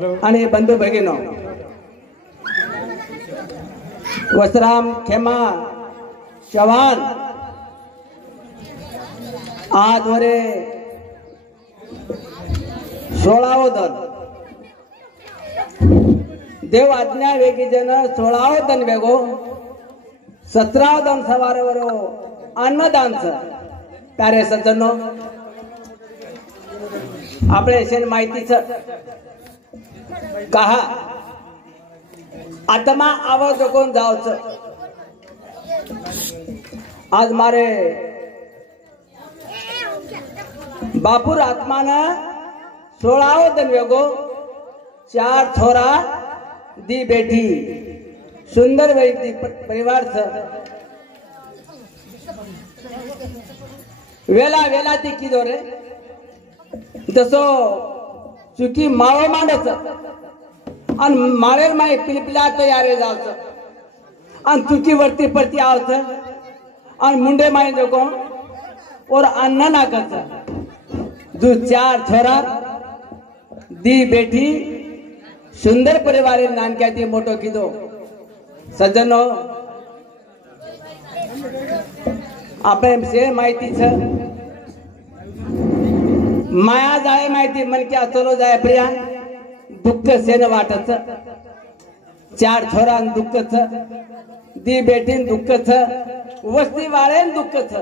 आणि बंधू भगिनो वसराम खेमा चव्हाण आज वरे 16व दन देव आज्ञा वेगी जन 16व दन वेगो 17व दन सवारे वरो अन्नदान प्यारे सज्जनो आपले शेन माहितीच कहा आत्मा आवाज कोण जावचं आज मारे बापूर आत्मानं 16व दिन वेगो 4 छोरा दी बेटी सुंदर वैयक्तिक परिवार वेला वेला ती किदो रे जसो चुकी मावळ मांडच आणि माळेर माय पिलपिला तयार जावचं आणि चुकी वरती पडती आवचं आणि मुंडे माय देखो और अन्न नाकच जो 4 छोरा दी बेटी सुंदर परिवार नानक्याती मोठो किदो सज्जनो आपण से माहिती माया जाय माहिती मन क्या चलो जाय प्रिया दुःख सेन वाटच 4 छोरान दुःखच दी बेटीन दुःखच वस्ती वाळेन दुःखच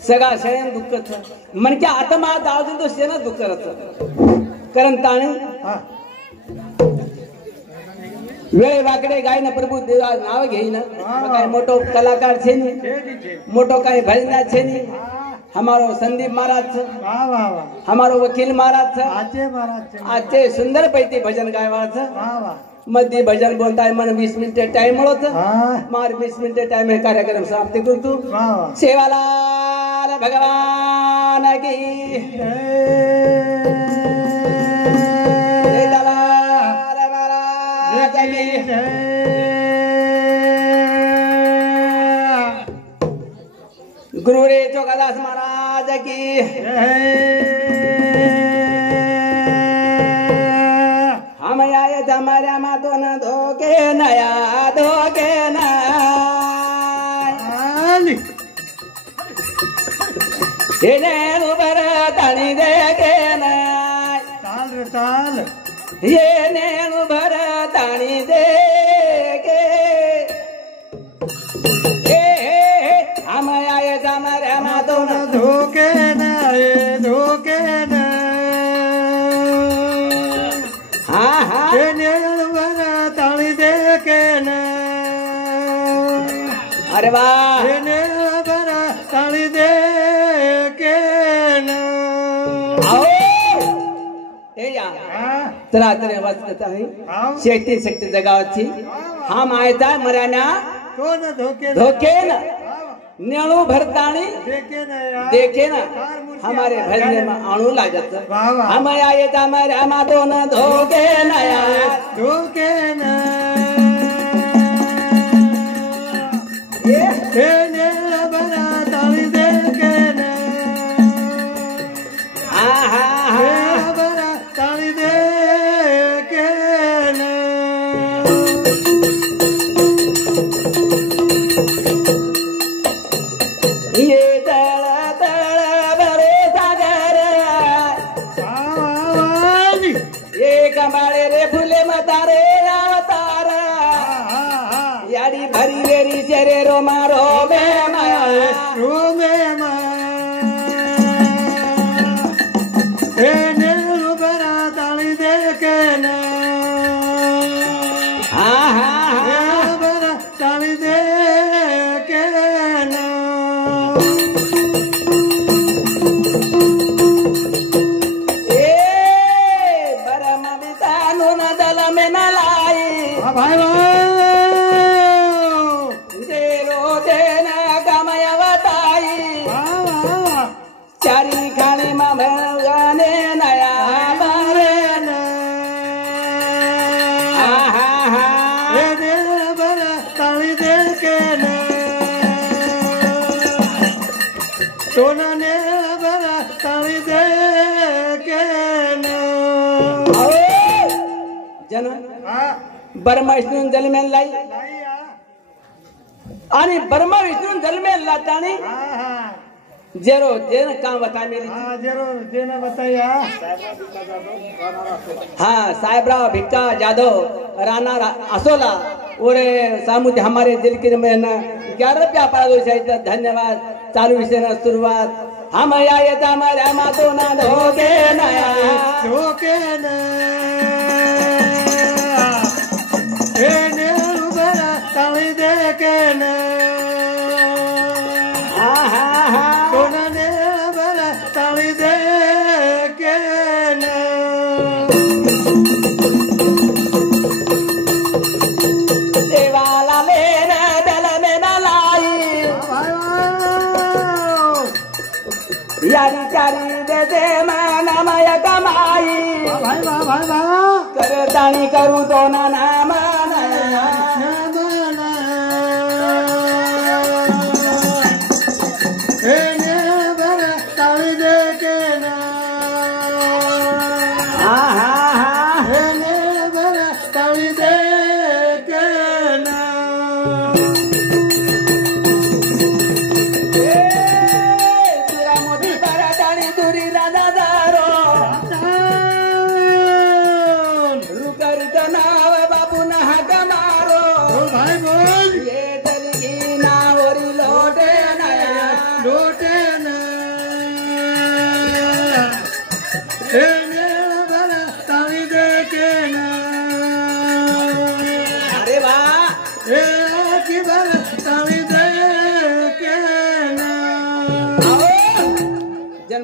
सगळा शेण दुःखच मन क्या आत्मा जाऊ तो सेन दुःखच कारण ताणे वेळ वाकडे गायन प्रभु देवा नाव घेईन काय मोठो कलाकार छे नी मोठो काय भजना छे नी हमारो संदीप महाराज हमारो वकील महाराज आचे सुंदर पैती भजन गायवा मध्य भजन बोलता है मन 20 मिनिट टाइम मिळत मार 20 मिनिट टाइम है कार्यक्रम समाप्ति करतो सेवालाल भगवान की जय दलाल महाराज की गुरु रे चोकादास महाराज की हम आए हमारे मातो न धोके नया धोके न उबर तानी देखे न चाल ये ने उबर तानी देखे हम आए हमारे मातो न धोके न हाँ हाँ ताली देखे न अरे वाह ताली देखे न आओ चला तेरे वाचता है शेती शक्ती जगावची हम आए था मराना धोके न नेणू भरताणी देखे ना हमारे भजने में आणू लागत हम आए हमारे हम दोनों धोके नया धोके न ताली देखे न ताली देखे न ये तड़ा तड़ा बरे सागर ये कमाले रे फुले मतारे अवतार यारी भरी वेरी चेरे रोमा रोमे माया हे नेलू बरा ताली देखे न हाँ हाँ बरा ताली देखे न भाई चारी खाने में भगवाने नया बारे न ताली देखे न सोना ने ताली देखे न छन ब्रह्मा विष्णू जन्मेन लाई आणि ब्रह्मा विष्णू जन्मेन लातानी जेरो जेन काम बता मेरी जेरो जेना बताया हाँ साहेबराव भिक्का जादव राणा असोला और सामुद्र हमारे दिल के में 11 रुपया पड़ा दो चाहिए धन्यवाद चालू विषय न शुरुआत हम आए हमारे मातो ना धोके नया धोके न हे ने उबरा ताली दे के न यारी चारी दे दे नामय कमाई करतानी करू तो ना नाम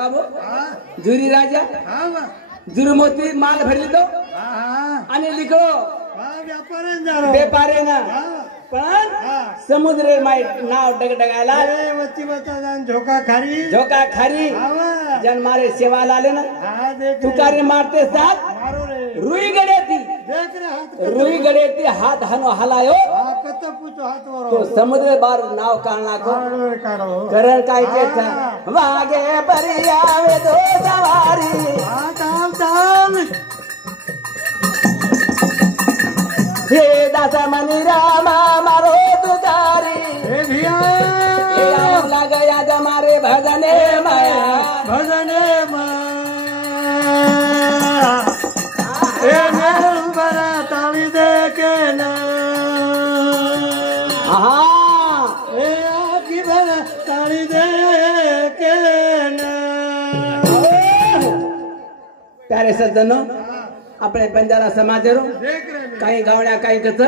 बाबू जुरी राजा जुरमोती माल भरली तो आणि लिखो व्यापारे ना पण समुद्र माय नाव डगडगायला झोका खारी जन मारे सेवा लाले ना तुकारे मारते साथ रुई गड़ेती हाथ हनो हलायो तो समुद्र बार नाव काढला को करण काय के था वागे परियावे दो सवारी हे दासा मनी रामा मारो तुकारी हे भिया लग याद मारे भजने माया बरा ताली दे के ना की बरा ताली दे के ना प्यारे सज्जनों अपने बंजारा समाज काही गावड्या काही कच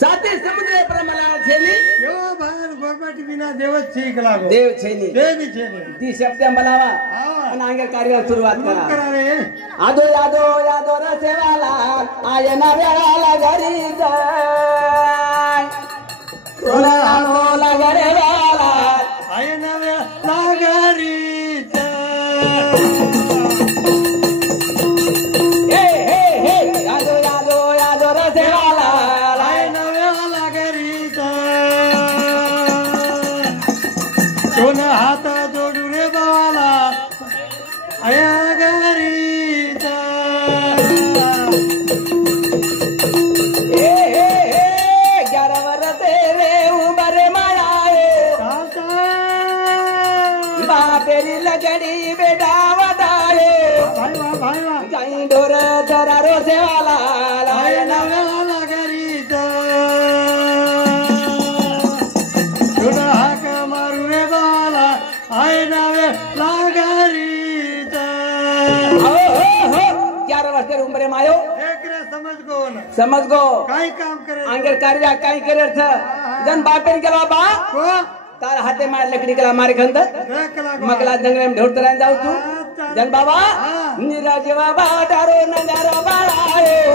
साते समुद्र प्रमला छेली यो बाहेर गोरमाटी बिना देवच ठीक लागो देव छेली देवी छेली ती शब्द बोलावा आणि अंगे कार्य सुरुवात करा रे यादो रसेवाला आय ना वेळाला घरी जाय तुला बोला घरे वाला आय ना वेळाला घरी जाय यादो रसेवाला आय ना वेळाला घरी जाय सोना हात जोडू रे बावाला आया घरी जाय 11 वर्ष रे उमर माया तेरी लगड़ी बेटा बताए कहीं ढोर जरा रोसे वाला लाए ना वाला घरी जाना हाक मारू रे बाला आए ना घरी 11 वर्ष उम्र मायो समझ गो काय काम करे आंगर कार्य काय करे जन बापेन केला बा तार हाथे मार लकड़ी कला मारे खंद मकला जंगल में ढोर तरह जाऊ तू जन बाबा नीरज बाबा डारो नजारा बाड़ायो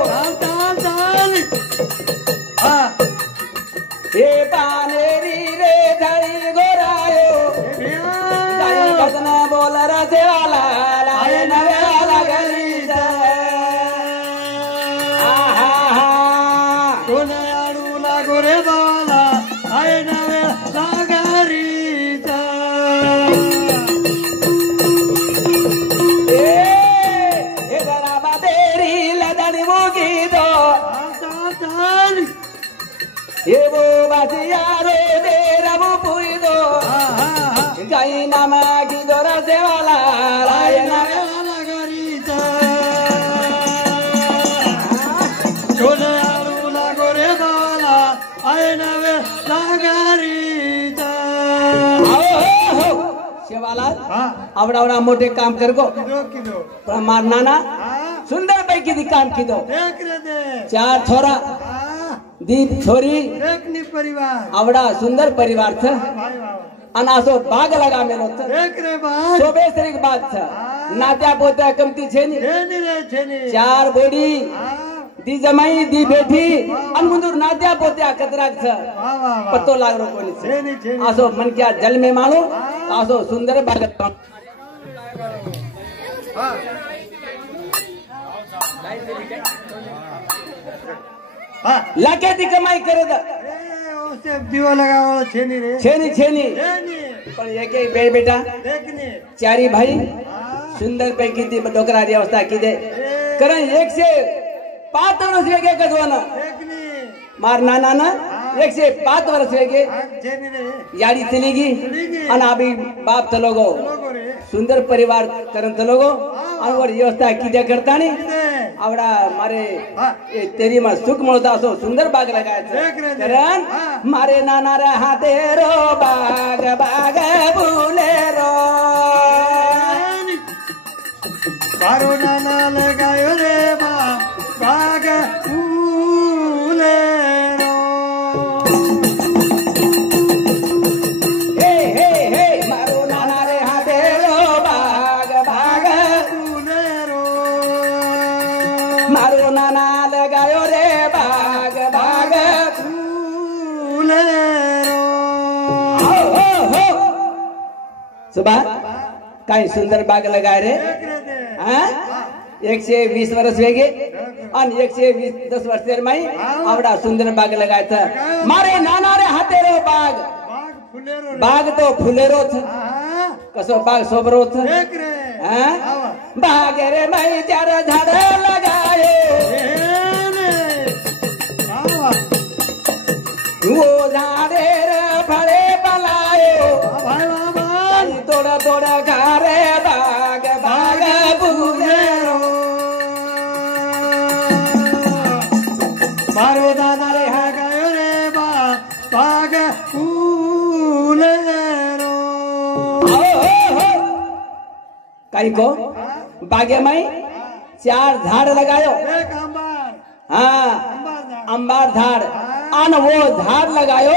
हे पानेरी रे धड़ी गोरायो दाई भजना बोल रसे वाला लाए नवे वाला गली आड़ू लागो रे बाला आए नवे लागरी तेरी लदड़ी वो गीतो ये वो बासियारो दे रबु पुइदो गाई नाम गीतो रसे वाला रायना लगरीता छोले आलू लागो रे बाला आयना वे लगरीता शिवाला आवडा मोठे काम करगो पण मार नाना सुंदर पैकी दी काम कीधो देख रे दे 4 छोरा दीप छोरी देखनी परिवार आवडा सुंदर परिवार छ भाई बाबा आणि असो बाग लगा मेलो छ देख रे बाग शोभेसरीक बाग छ नात्या पोत्या कमती छे नी छेनी रे छेनी 4 बोडी दी जमाई दी बेठी आणि मुंदूर नात्या पोत्या कतराक छ वाह वाह पत्तो लागरो कोणी छेनी छ छेनी असो मन क्या जल में मालो असो सुंदर बाग हां लाखे दी कमाई करे द ओसे दिवा लगाओ छेनी रे छेनी छेनी छेनी पण एक बेड बेटा देखनी चारी भाई हां सुंदर पैकी ती डोकराची अवस्था किदे कारण 105 वर्ष वेगे कजवान देखनी मार नाना ना 105 वर्ष वेगे छेनी रे याडी चलीगी चलीगी। आणि अभी बाप चलोगो लोगो रे सुंदर परिवार करन चलोगो आणि वर व्यवस्था किदे करता नी दे आवडा मारे हां ए तेरी मा सुख मिळता असो सुंदर बाग लगायचं देख रे दे। कारण हां। मारे नाना रे हाते रो बाग बाग फुले रो बारो नाना लगायो रे बा बाग फूले रो हे हे हे मारो नाना रे हाते रो बाग बाग फूले रो मारो नाना लगायो रे बाग बाग फूले रो हो हो हो सुबह काही सुंदर बाग लगाय रे देख रे दे हा 120 वर्ष वेगे आणि 110 वर्ष माई आवडा सुंदर बाग लगायचं मारे नाना रे हाते रो बाग बाग फूले रो बाग तो फुलेरो छ हां कसो बाग सोबरो छ देख रे हा आवा बाग रे माई चार झाड लगायो आवा वो झाडे रे फळे पलायो भाई बाबा काही तोड तोड घारे बाग बाग फुलेरो मारो दादा रे हा गायो रे बा बाग फूले रो काही को बागे माई 4 झाड लगायो देख अंबार हाँ अंबार झाड आणि वो झाड लगायो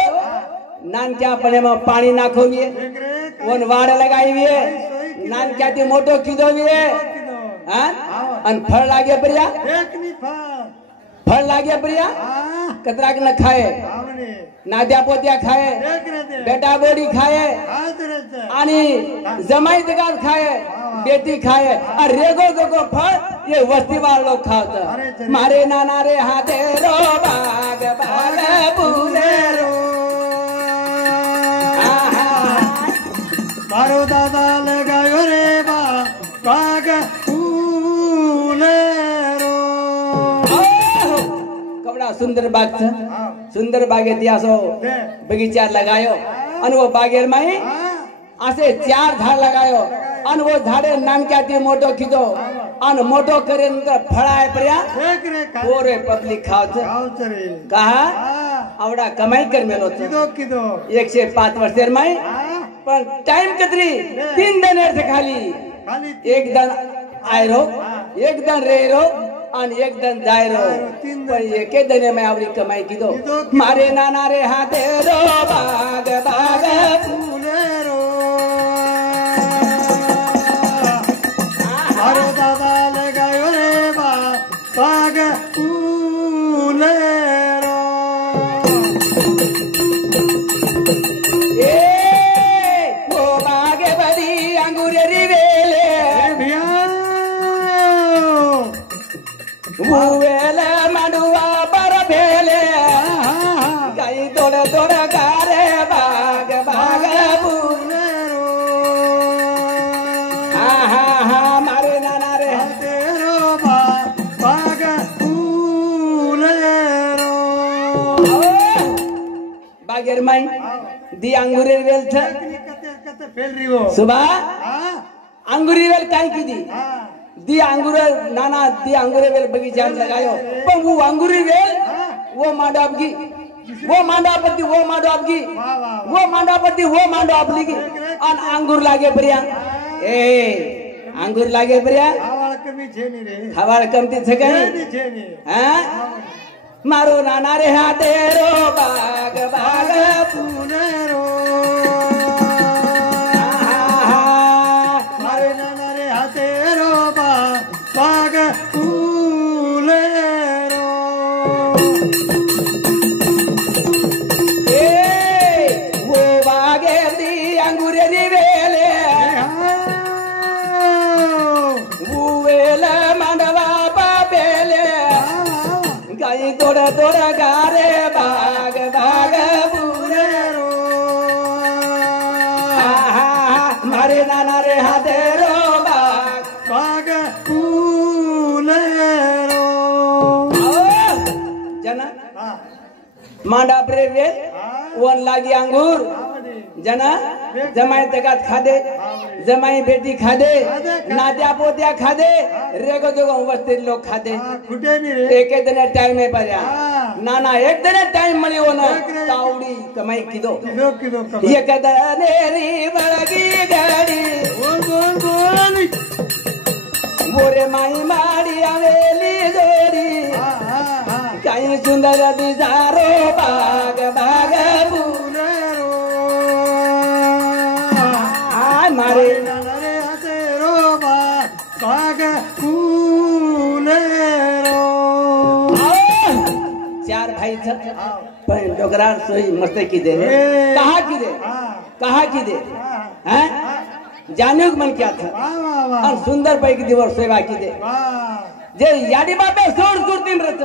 नानक्या पणे में पाणी नाखोविये देख रे वन वाड लगाईविये नानक्या ती मोठो किदोविये हाँ आणि फळ लागे प्रिया देख नी फळ लागे प्रिया कतराक न खाए आवने नाद्या पोत्या खाए देख रे दे बेटा बोडी खाए हाथ रे दे आणि जमाई दगात खाए बेटी खाए और रेगो जोगो फळ ये वस्ती वाले लोग खावत मारे नाना रे हाथे रो बाग बाग फुले रो मारो दादा लगायो रे बा बाग फूले रो कवडा सुंदर बाग छ सुंदर बागेत असो बगीचा लगायो आणि वो बागेर माई असे 4 झाड लगायो आणि वो झाडे नानक्या ती मोठो किदो आणि मोठो करे नंतर फळाय पर्या देख रे पोरे पब्लिक खावत खावत रे कहा आवडा कमाई कर मेलो छ किदो किदो 105 वर्षेर माई पण टाइम कतरी 3 दिन से खाली खाली एक दिन आयरो एक दिन रेरो आणि एक दिन जायरो पण एके दिन में आवडी कमाई किदो मारे नाना रे हाथे रो बाग बाग फूले रो मारो दादा लगायो रे बा बाग फूले रो ए वो बागे बदी अंगूरे रिवेले भैया वेले मंडुआ पर भेले गाई तोड़ तोड़ गारे बाग बाग फूले रो हा हा हा मारे नाना रे तेरो बा बाग फूले बागेर माई दी अंगूरेर वेल छ कते फेल रही हो सुबह हाँ अंगूरी वेल काय की दी हाँ दी अंगूर नाना दी अंगूरे वेल बगीचा में लगायो पण वो अंगूरी वेल वो मांडापगी वो मांडापति वो मांडापगी वाह वाह वो मांडापति वो मांडापलीगी अन अंगूर लागे पर्या ए अंगूर लागे पर्या खावाळ कमी छे नी रे खावाळ कमती छ काय छे नी हां मारो नाना रे हाथे रो बाग बाग पुणे रो मारे नाना रे हाथे रो बाग पुणे रो ए वो बागे दी अंगूरे दी वेले वो वेल मांडवा पापेले गाई तोड़ा तोड़ा गारे बाग बाग पूरे रो मारे नाना रे हाथे रो बाग पुणे रो जना मांडा प्रेवे वन लागी अंगूर जना जमाई तगात खादे जमाई बेटी खादे नाद्या पोत्या खादे रेगो जोगो वस्ती लोग खादे खुटे नी रे एक दिन टाइम में पर्या नाना एक दिन टाइम मळी हो ना तावडी कमाई किदो किदो ये कदनेरी बळगी गाडी बोल बोल बोल मोरे माई माडी आवेली जोडी काही सुंदर दिसारो बाग बाग पुणे रो मारे नाना रे हाथे रो बाग पुणे रो चार भाई छ पण डोगरार सोई मस्त की दे कहा की दे कहा की दे हैं जानुक मन क्या था वाह वाह वाह और सुंदर पैकी दिवस सेवा की दे वाह जे याडी बापे सोड सुरतीम रत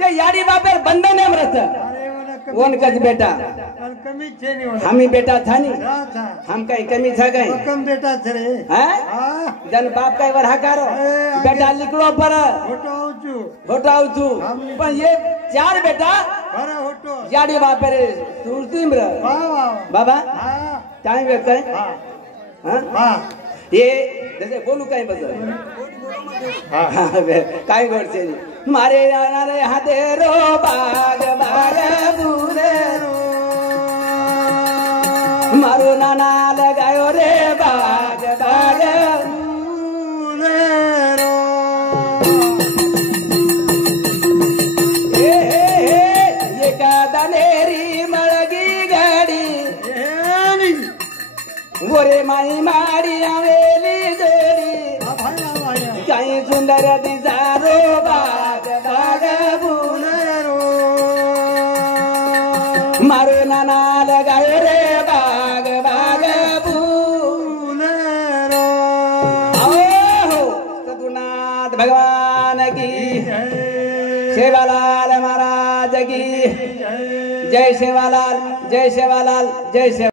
जे याडी बापे बंधनेम रत अरे वन कज बेटा कमी छे नी हो हमी बेटा था नी था हम कहीं कमी था कहीं कम बेटा छे रे हैं हां जन बाप का वरहा कारो बेटा लिखलो पर फोटो आउचू होटाऊ तू पण ये चार बेटा बरा फोटो याडी बापे रे सुरतीम र वाह वाह बाबा हां काय व्यक्त आहे हां हां हां ये जैसे बोलू काय बदल हां काय घडचे मारे रे हाते रो बाग बाग बुरे रो मारो नाना लगायो रे बाग बाग पुणे रो ये कदनेरी मळगी गाडी एनी गोरे माई माडी आवेली जोडी भाया भाया काही सुंदर दिसारो बाग बाग पुणे रो मारो नाना लगायो रे बाग बाग पुणे रो सतुनाथ भगवान की सेवालाल महाराज की जय सेवालाल जय सेवालाल जय सेवा